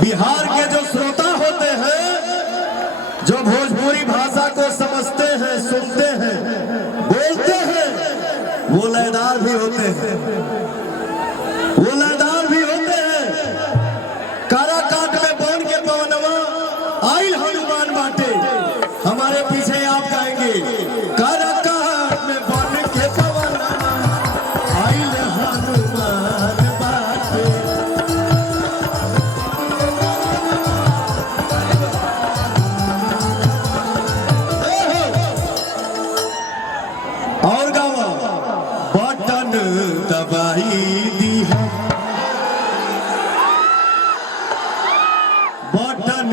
बिहार के जो श्रोता होते हैं, जो भोजपुरी भाषा को समझते हैं, सुनते हैं, बोलते हैं, वो लयदार भी होते हैं, वो लयदार भी होते हैं। काराकाट में बन के पवनवा आइल हनुमान बाटे, हमारे पीछे आप गाएंगे। काराकाट में बन के पवनवा आइल हनुमान बाटे। और गावा बटन दबाई दी है, बटन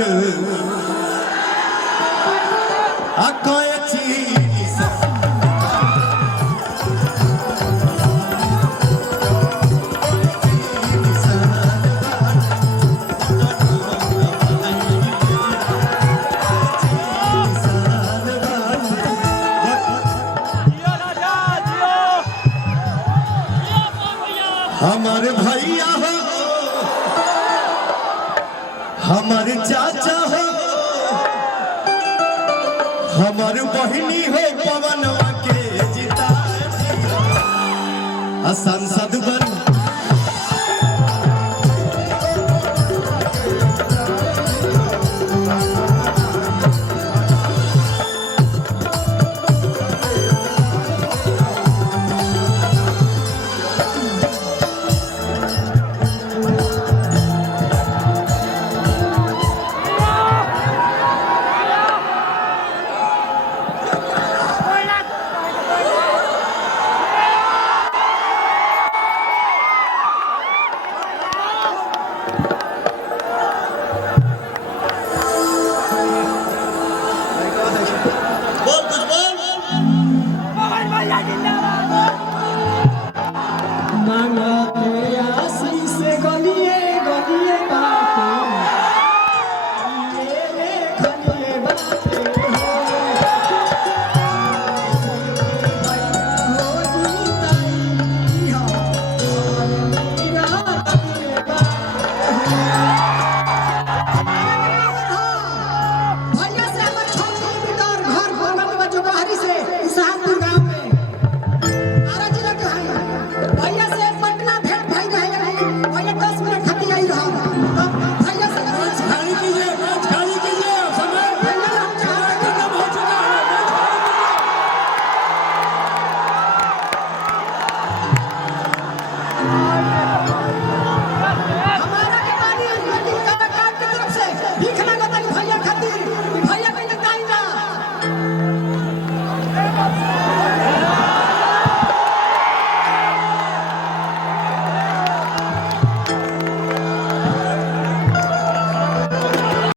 हमारे भैया हो, हमारे चाचा हो, हमारे बहिनी हो, पवनवा के जिता संसद बन